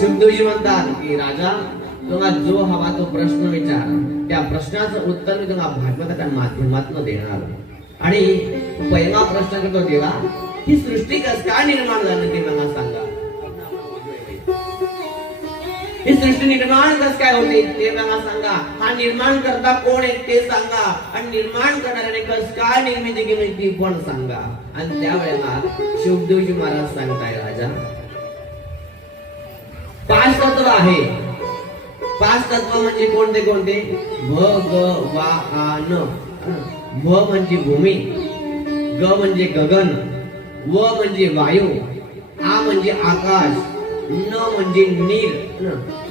शुभदेवजी म्हणतात की राजा तुम्हाला जो हवा तो प्रश्न विचार, त्या प्रश्नाचं उत्तर मी तुम्हाला भागवताच्या माध्यमातून देणार. आणि पहिला प्रश्न करतो, देवा ही सृष्टी कस काय निर्माण झाली ते मला सांगा. ही सृष्टी निर्माण कस काय होते ते मला सांगा. हा निर्माण करता कोण आहे ते सांगा. आणि निर्माण करणाऱ्याने कस काय निर्मिती केली ती पण सांगा. आणि त्यावेळेला शुभदेवजी महाराज सांगताय, राजा 5 तत्व आहे. 5 तत्व म्हणजे कोणते कोणते? भगवान. भ म्हणजे भूमी, ग म्हणजे गगन, व म्हणजे वायू, आ म्हणजे आकाश, न म्हणजे नीर.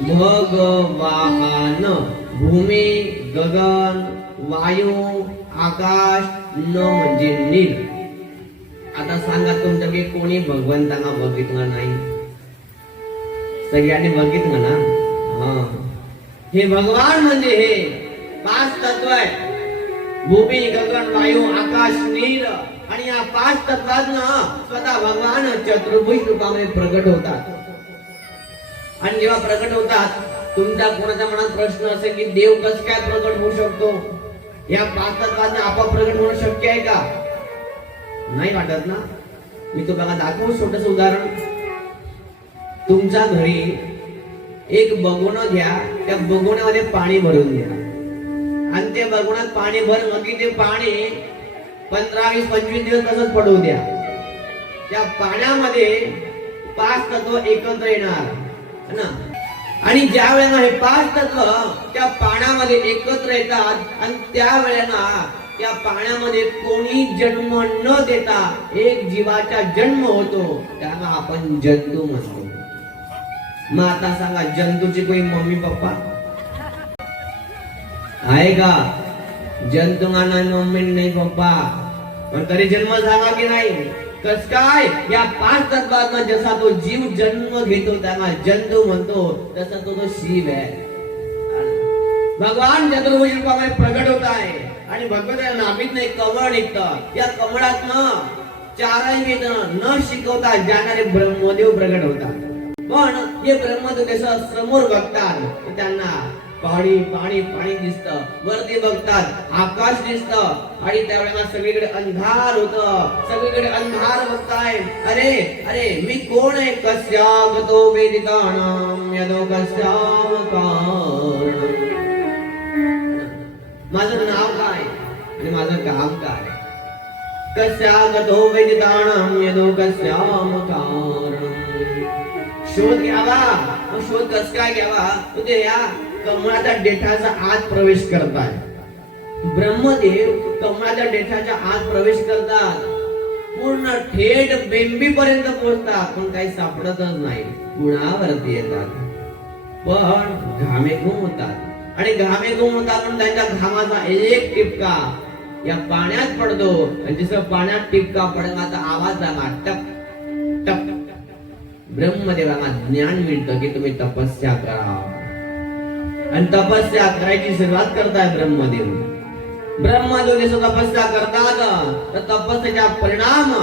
भगवान भूमी, गगन, वायू, आकाश, न म्हणजे नीर. आता सांगा तुमच्यापैकी कोणी भगवंतांना बघितलं नाही? सगळ्यांनी बघितलं ना? हा, हे भगवान म्हणजे हे 5 तत्व आहे. भूमी, गगन, वायू, आकाश, नीर. आणि या 5 तत्वांना स्वतः भगवान चतुर्भुज रूपामध्ये प्रगट होतात. आणि जेव्हा प्रगट होतात, तुमच्या कोणाच्या मनात प्रश्न असेल की देव कसं काय प्रगट होऊ शकतो? या 5 तत्वांना आपोआप प्रगट होणं शक्य आहे का? नाही वाटत ना? मी तुम्हाला दाखवू छोटस उदाहरण. तुमच्या घरी एक बगोणं घ्या, त्या बगोण्यामध्ये पाणी भरून द्या. आणि ते बगोण्यात पाणी भरलं की ते पाणी 15, 20, 25 दिवस तसंच पडू द्या. त्या पाण्यामध्ये 5 तत्व एकत्र येणार ना. आणि ज्या वेळेला हे 5 तत्व त्या पाण्यामध्ये एकत्र येतात आणि त्या वेळेला त्या पाण्यामध्ये कोणी जन्म न देता एक जीवाचा जन्म होतो, त्याला आपण जंतू म्हणतो. मग आता सांगा, जंतूची कोणी मम्मी पप्पा आहे का? जंतूंना नाही मम्मी नाही पप्पा, पण तरी जन्म झाला की नाही? कस काय? या 5 तत्वांना जसा तो जीव जन्म घेतो त्याला जंतू म्हणतो, तसा तो शिव आहे. भगवान चतुर्भुज रूपामध्ये प्रगट होत आहे. आणि भगवंताच्या नाभीतनं एक कमळ निघतं. या कमळातनं चाराही न शिकवता जाणारे ब्रह्मदेव प्रगट होतात. पण हे ब्रह्मदेव समोर बघतात, त्यांना पाणी पाणी पाणी दिसतं. वरती बघतात आकाश दिसतं. आणि त्यावेळेला सगळीकडे अंधार होतं. सगळीकडे अंधार बघताय. अरे अरे मी कोण आहे? कस्यागतो वेदिकानां यदो कस्याम कारणं. माझं नाव काय आणि माझं काम काय? कस्यागतो वेदिकानां यदो कस्याम कारणं. शोध घ्यावा. मग शोध कस काय घ्यावा? तुझे या कमळाच्या देठाचा आत प्रवेश करताय. ब्रह्मदेव कमळाच्या देठाच्या आत प्रवेश करतात. पूर्ण थेट बेंबीपर्यंत पोहोचतात, पण काही सापडतच नाही. गुणावरती येतात, पण घामेघूम होतात. आणि घामेघूम होतात, पण त्यांच्या घामाचा एक टिपका या पाण्यात पडतो. आणि जसं पाण्यात टिपका पडण्याचा आवाज आला, टप टप, ब्रह्मदेवाला ज्ञान मिळतं की तुम्ही तपस्या करा. आणि तपस्या करायची सुरुवात करताय ब्रह्मदेव. ब्रह्मदेव जसं तपस्या करतात, तर तपस्याचा परिणाम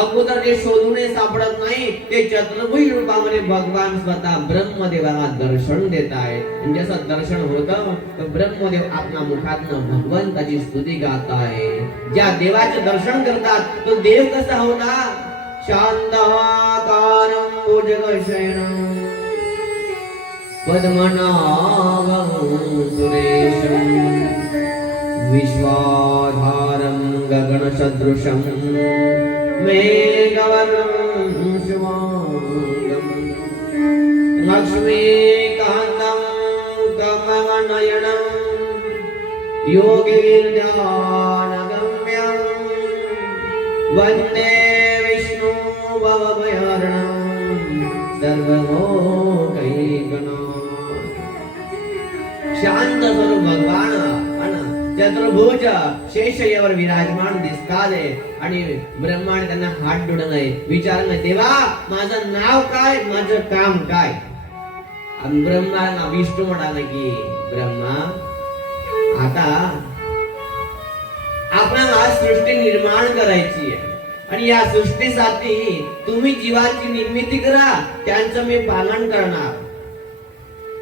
अगोदर जे शोधून सापडत नाही ते चतुर्भुज रूपामध्ये भगवान स्वतः ब्रह्मदेवाला दर्शन देत आहे. जसं दर्शन होतं तर ब्रह्मदेव आपल्या मुखातनं भगवंताची स्तुती गात आहे. ज्या देवाचे दर्शन करतात तो देव कसा होता? शांताकारं भुजगशयनं पद्मनाभं सुरेशं विश्वाधारं गगनसदृशं मेघवर्णं शुभांगं लक्ष्मीकान्तं कमलनयनं योगिर्ध्यानगम्यं वन्दे विष्णु भवभयहरणं सर्वलोकैकनाथं. शांत स्वरूप भगवान चतुर्भुज शेषयावर विराजमान दिसतात. आणि ब्रह्माने त्यांना हात जोडले, विचारलं, देवा माझं नाव काय, माझं काम काय? आणि ब्रह्माला विष्णू म्हणाला की ब्रह्मा, आता आपल्याला सृष्टी निर्माण करायची आहे. आणि या सृष्टीसाठी तुम्ही जीवांची निर्मिती करा, त्यांचं मी पालन करणार.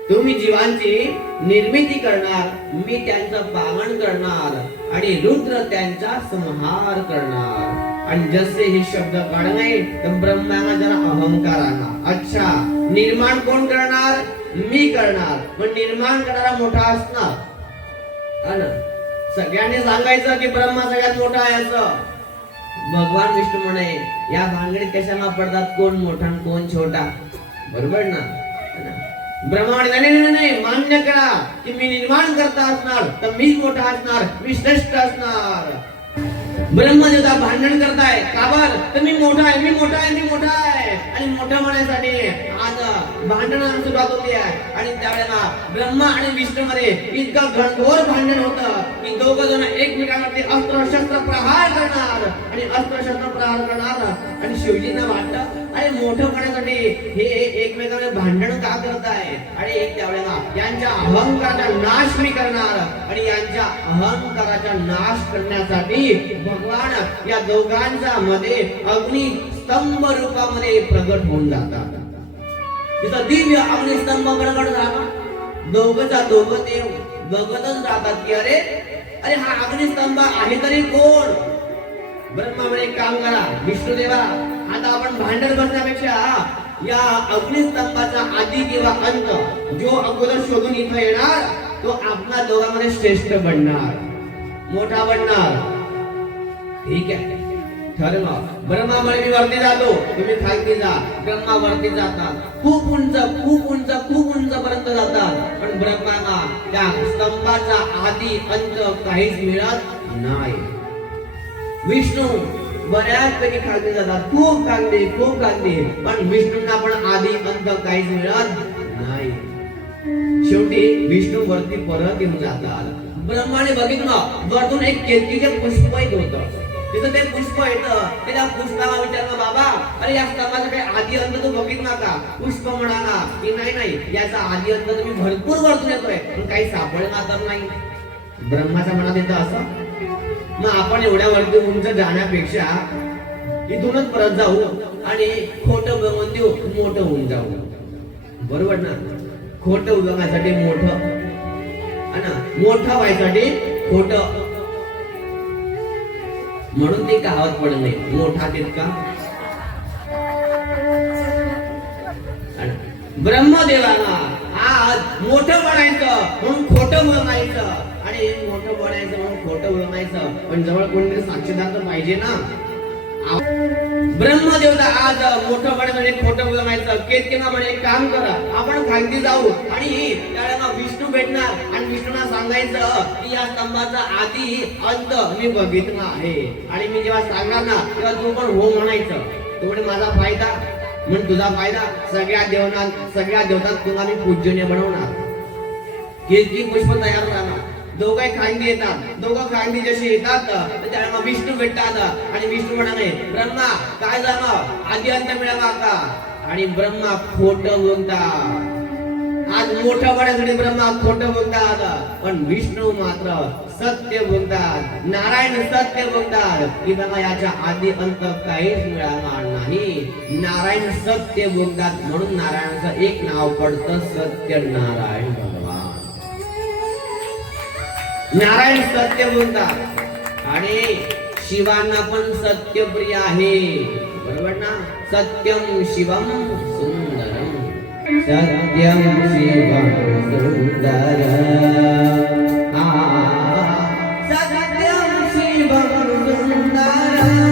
तुम्ही जीवांची निर्मिती करणार, मी त्यांचं पालन करणार आणि रुद्र त्यांचा संहार करणार. आणि जसे हे शब्द कळले तर ब्रह्माला जरा अहंकार आला. अच्छा, निर्माण कोण करणार? मी करणार. पण निर्माण करणारा मोठा असणार. सगळ्यांनी सांगायचं की ब्रह्मा सगळ्यात मोठा आहे असं. भगवान विष्णू म्हणे या भानगडीत कशाला पडतात, कोण मोठा आणि कोण छोटा, बरोबर ना? ब्रह्मा म्हणे नाही नाही, मान्य करा की मी निर्माण करता असणार तर मीच मोठा असणार, मी श्रेष्ठ असणार. ब्रह्मदेवता भांडण करताय का बर? तर मी मोठा आहे, मी मोठा आहे, मी मोठा आहे. आणि मोठं होण्यासाठी आज भांडणाला सुरुवात होती आहे. आणि त्यावेळेला ब्रह्मा आणि विष्णू मध्ये इतकं घनघोर भांडण होतं की दोघं जण एकमेकांवरती अस्त्र शस्त्र प्रहार करणार आणि अस्त्र शस्त्र प्रहार करणार. आणि शिवजींना वाटतं अरे मोठं होण्यासाठी हे एकमेकांमध्ये भांडण का करताय? आणि एक त्यावेळेला यांच्या अहंकाराचा नाश मी करणार. आणि यांच्या अहंकाराचा नाश करण्यासाठी भगवान या दोघांच्या मध्ये अग्नी स्तंभ रूपामध्ये प्रगट होऊन जातात. तिथं दिव्य अग्निस्तंभ प्रगट झाला. दोघंचा दोघं ते बघतच राहतात की अरे अरे हा अग्निस्तंभ आहे तरी कोण? ब्रह्मा म्हणे काम करा विष्णुदेवा, आता आपण भांडण बसण्यापेक्षा या अग्निस्तंभाचा आदी किंवा अंत जो अगोदर शोधून इथं येणार तो आपल्या दोघांमध्ये श्रेष्ठ बनणार, मोठा बनणार. ठीक आहे, ठरलं. ब्रह्मा म्हणे मी वरती जातो, तुम्ही खाली जा. ब्रह्मा वरती जातात, खूप उंच खूप उंच खूप उंच पर्यंत जातात. पण ब्रह्माला त्या स्तंभाचा आदी अंत काहीच मिळत नाही. विष्णू बऱ्याचपैकी खाली जातात, खूप खाली, पण विष्णूंना पण आदी अंत काहीच मिळत नाही. शेवटी विष्णू वरती परत येऊन जातात. ब्रह्माने बघितलं वरतून एक केतकीचे पुष्प येत होतं. तिथं ते पुष्प येतं. त्या पुष्पाला विचारलं बाबा अरे या स्तंभाचा काही आदी अंत तू बघितला का? पुष्प म्हणाला की नाही याचा आदी अंत तुम्ही भरपूर वरतून येतोय पण काही सापडला तर नाही. ब्रह्माच्या मनात येतं असं, मग आपण एवढ्या वरती उंच जाण्यापेक्षा इथूनच परत जाऊ आणि खोटं बनवून देऊ, मोठं होऊन जाऊ. बरोबर ना? खोटं उगवण्यासाठी मोठं आणि मोठं व्हायसाठी खोटं. म्हणून ते कहावत पडले मोठा तितका. ब्रह्मदेवाला आज मोठं बनायचं म्हणून खोटं बोलायचं आणि मोठं बनायचं म्हणून खोटं बोलायचं. पण जवळ कोणतरी साक्षीदार तर पाहिजे ना. ब्रह्मदेवता आज मोठं बनायचं खोटं बोलायचं. केतकीला म्हणे काम करा आपण खाली जाऊ आणि त्याला विष्णू भेटणार आणि विष्णूला सांगायचं की या स्तंभाचा आधी अंत मी बघितला आहे. आणि मी जेव्हा सांगणार ना तेव्हा तू पण हो म्हणायचं. तेवढे माझा फायदा म्हणून तुझा फायदा. सगळ्या देवतांना तुला मी पूजनीय बनवणार. केतकी पुष्प तयार झाला. दोघे खांदी येतात. दोघं खांदी जशी येतात तर त्याला विष्णू भेटतात. आणि विष्णू म्हणाले ब्रह्मा काय झालं, आधी अंत मिळाला का? आणि ब्रह्मा खोटं बोलतात. आज मोठं होण्यासाठी ब्रह्मा खोटं बोलतात पण विष्णू मात्र सत्य बोलतात. नारायण सत्य बोलतात की बघा याच्या आधी अंत काहीच मिळाला नाही. नारायण सत्य बोलतात म्हणून नारायणाचं एक नाव पडतं सत्यनारायण भगवान. नारायण सत्य बोलतात आणि शिवांना पण सत्यप्रिय आहे. बरोबर ना? सत्यम शिवम सुंदरम, सत्यम शिवम सुंदरम, सत्यम शिवम सुंदरम,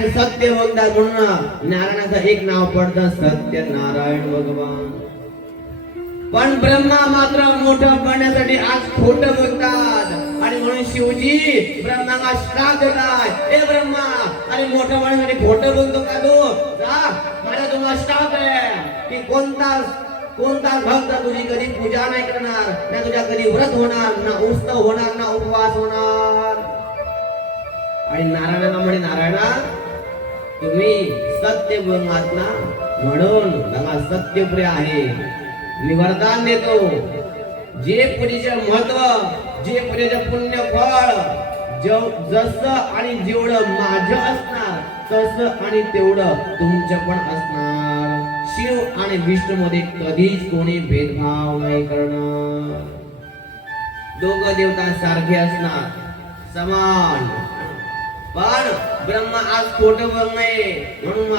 नारायण सत्य बोलतात म्हणून नारायणाचं एक नाव पडतं सत्यनारायण भगवान. पण ब्रह्मा मात्र मोठं करण्यासाठी आज खोटं बोलतात आणि म्हणून शिवजी ब्रह्माला श्राप देतात. ए ब्रह्मा, अरे मोठं होण्यासाठी खोटं बोलतो का तू? जा, माझा तुम्हाला श्राप आहे की कोणता भक्त तुझी कधी पूजा नाही करणार, ना तुझ्या कधी व्रत होणार, ना उत्सव होणार, ना उपवास होणार. आणि नारायणाला म्हणे, नारायणा तुम्ही सत्य बोललात ना म्हणून मला सत्यप्रिय आहे. मी वरदान देतो, जे पूजेचे महत्व, जे पूजेचे पुण्य फळ जसं आणि जेवढं माझं असणार तसं आणि तेवढं तुमचं पण असणार. शिव आणि विष्णू मध्ये कधीच कोणी भेदभाव नाही करणार. दोघं देवता सारखे असणार, समान. पण ब्रह्मा आज खोटं बोलणे म्हणून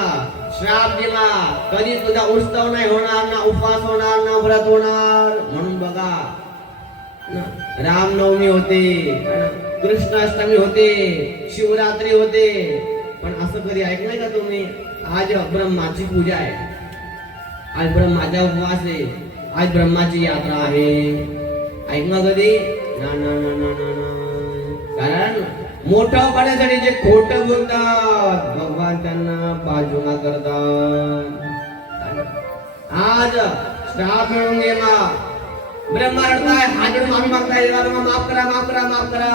श्राप दिला. कधी तुझा उत्सव नाही होणार, ना उपवास होणार, ना व्रत होणार. म्हणून बघा, रामनवमी होते, कृष्णाष्टमी होते, शिवरात्री होते, पण असं कधी ऐकलंय का तुम्ही? आज ब्रह्माची पूजा आहे, आज ब्रह्माचा उपवास आहे, आज ब्रह्माची यात्रा आहे. ऐकलं कधी? ना ना ना ना ना. कारण मोठं करण्यासाठी जे खोटं बोलतात भगवान त्यांना बाजूला करतात. आज श्राप मिळून गेला, ब्रह्मा रडताय, हात जोडून माफी मागताय, माफ करा माफ करा माफ करा.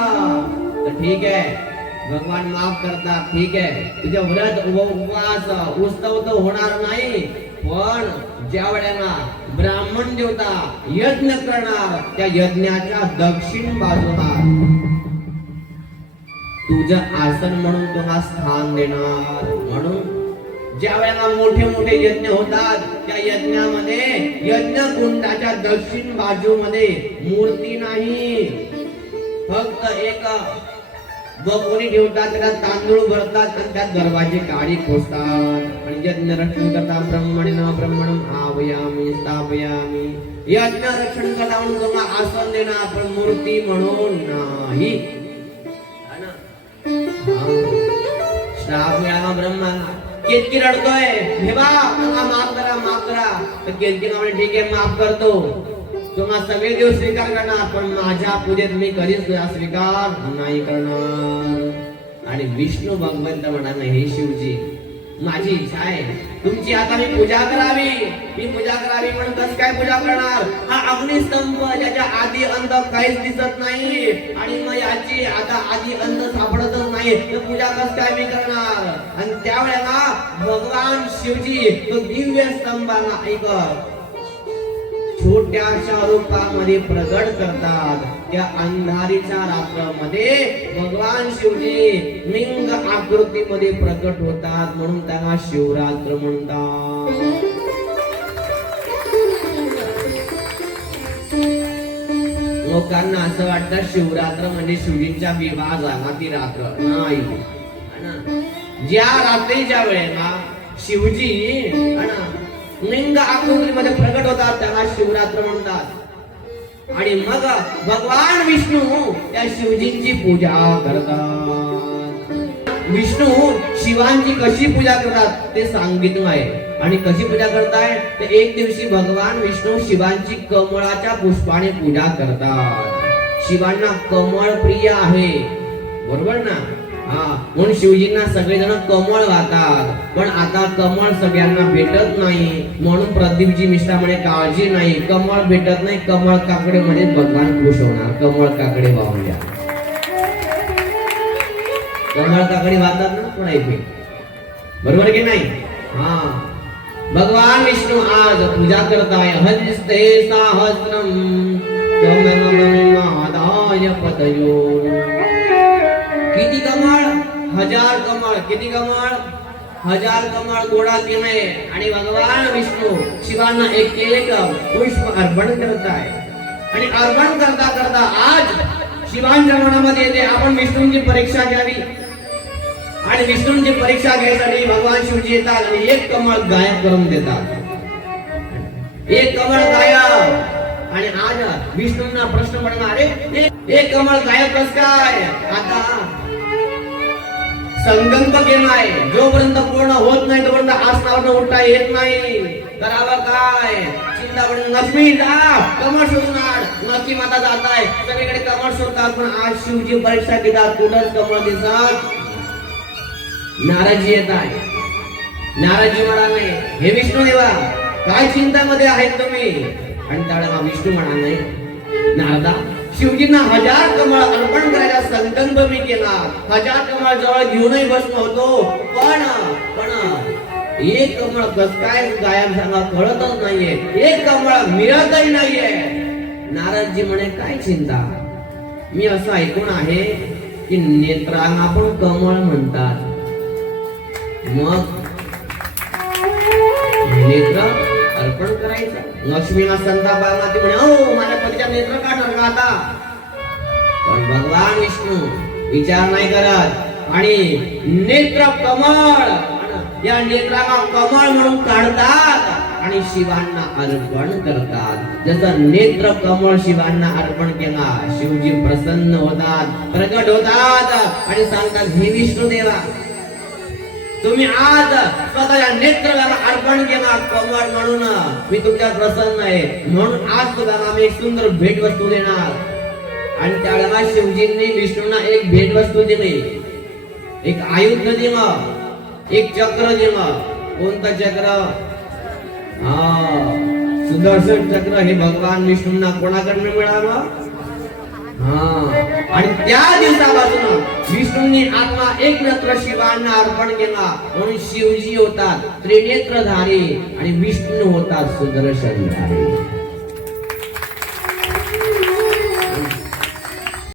तर ठीक आहे, भगवान माफ करतात, ठीक आहे. तुझे व्रत उपवास उत्सव तर होणार नाही, पण ज्या वेळेला ब्राह्मण देवता यज्ञ करणार त्या यज्ञाच्या दक्षिण बाजूला तुझं आसन म्हणून तुला स्थान देणार. म्हणून ज्या वेळेला मोठे मोठे यज्ञ होतात त्या यज्ञामध्ये यज्ञ कुंडाच्या दक्षिण बाजूमध्ये मूर्ती नाही, फक्त एक बकोनी ठेवतात, त्याला तांदूळ भरतात आणि त्यात गर्भाची काडी खोसतात आणि यज्ञ रक्षण करतात. ब्रह्मणेन ब्रह्मणं आवायामी स्थापयामी. यज्ञ रक्षण करता म्हणून तुला आसन देणार, पण मूर्ती म्हणून नाही. श्राप मिळाला ब्रह्माला. केतकी रडतोय, हे बा मला माफ करा माफ करा. तर केतकी म्हणे, ठीक आहे माफ करतो, तुम्हा सगळे देव स्वीकार करणार, पण माझ्या पूजेत मी कधीच स्वीकार नाही करणार. आणि विष्णू भगवंत म्हणाला, हे शिवजी माझी इच्छा आहे तुमची आता मी पूजा करावी, मी पूजा करावी. पण कसं काय पूजा करणार? हा अग्निस्तंभ ज्याच्या आधी अंत काहीच दिसत नाही आणि मग याची आता आधी अंत सापडतच नाही, तर पूजा कसं काय मी करणार? आणि त्यावेळेला भगवान शिवजी तो दिव्य स्तंभाला एक छोट्याशा रूपामध्ये प्रगट करतात. त्या अंधारीच्या रात्रामध्ये भगवान शिवजी लिंग आकृतीमध्ये प्रकट होतात, म्हणून त्याला शिवरात्र म्हणतात. लोकांना असं वाटतं शिवरात्र म्हणजे शिवजींच्या विवाह झाला ती रात्र. नाही, ज्या रात्रीच्या वेळेला शिवजी लिंग आकृतीमध्ये प्रकट होतात त्याला शिवरात्र म्हणतात. आणि मग भगवान विष्णू त्या शिवजींची पूजा करतात. विष्णू शिवांची कशी पूजा करतात ते सांगितलं आहे. आणि कशी पूजा करताय तर एक दिवशी भगवान विष्णू शिवांची कमळाच्या पुष्पाने पूजा करतात. शिवांना कमळ प्रिय आहे, बरोबर ना? म्हणून शिवजींना सगळेजण कमळ वाहतात. पण आता कमळ सगळ्यांना भेटत नाही, म्हणून प्रदीपजी मिश्रा म्हणे काळजी नाही, कमळ भेटत नाही, कमळ काकडे म्हणजे भगवान खुश होणार. कमळ काकडे वाहूया, कमळ काकडे वाहतात ना पण ऐकू, बरोबर की नाही? भगवान विष्णू आज पूजा करताय. हस्ते सहस्रम कमलमादाय पतयो. किती कमळ? 1000 कमळ. किती कमळ? 1000 कमळ गोळा केले आणि भगवान विष्णू शिवांना एक एक पुष्प अर्पण करताय. आणि अर्पण करता करता आज शिवांच्या मनामध्ये येते आपण विष्णूंची परीक्षा घ्यावी. आणि विष्णूंची परीक्षा घ्यायसाठी भगवान शिवजी येतात आणि एक कमळ गायब करून देतात. एक कमळ गायब. आणि आज विष्णूंना प्रश्न पडला, अरे एक कमळ गायब कस काय? आता संकल्प केलाय, जोपर्यंत पूर्ण होत नाही तोपर्यंत आसनावरून उठता येत नाही. करावं काय? चिंतामणी लक्ष्मी जा कमळ शोधून आण. लक्ष्मी माता जात आहे, सगळीकडे कमळ शोधतात, पण आज शिवजी परीक्षा घेतात, कुठंच कमळ दिसत. नाराजी येत आहे. नाराजी म्हणाले, हे विष्णू देवा काय चिंतामध्ये आहेत तुम्ही? आणि त्यावेळेला विष्णू म्हणाले, नारदा शिवजींना 1000 कमळ अर्पण करायचा संकल्प मी केला, 1000 कमळ जवळ घेऊनही बसलो होतो, पण एक कमळ कस काय गायब झाला कळतच नाहीये, एक कमळ मिळतही नाहीये. नारदजी म्हणे, काय चिंता? मी असं ऐकून आहे की नेत्रांना आपण कमळ म्हणतात, मग नेत्र अर्पण करायचं. लक्ष्मीला संताप आला, ती म्हणे, ओ माझ्या पतीचा नेत्र का ठरला आता? पण भगवान विष्णू विचार नाही करत आणि नेत्र कमळ, या नेत्राला कमळ म्हणून काढतात आणि शिवांना अर्पण करतात. जसं नेत्र कमळ शिवांना अर्पण केला, शिवजी प्रसन्न होतात, प्रकट होतात आणि सांगतात, हे विष्णू देवा तुम्ही आज स्वतःच्या नेत्राला अर्पण केला कमळ म्हणून, मी तुमच्या प्रसन्न आहे, म्हणून आज तुम्हाला मी एक सुंदर भेटवस्तू देणार. आणि त्यावेळेला शिवजींनी विष्णूंना एक भेटवस्तू दिली, एक आयुध दिलं, एक चक्र दिलं. कोणतं चक्र? सुदर्शन चक्र. हे भगवान विष्णूंना कोणाकडून मिळालं? आणि त्या दिवसापासून विष्णूंनी आत्मा एक नेत्र शिवांना अर्पण केला, म्हणून शिवजी होतात त्रिनेत्रधारी आणि विष्णू होतात सुदर्शनधारी.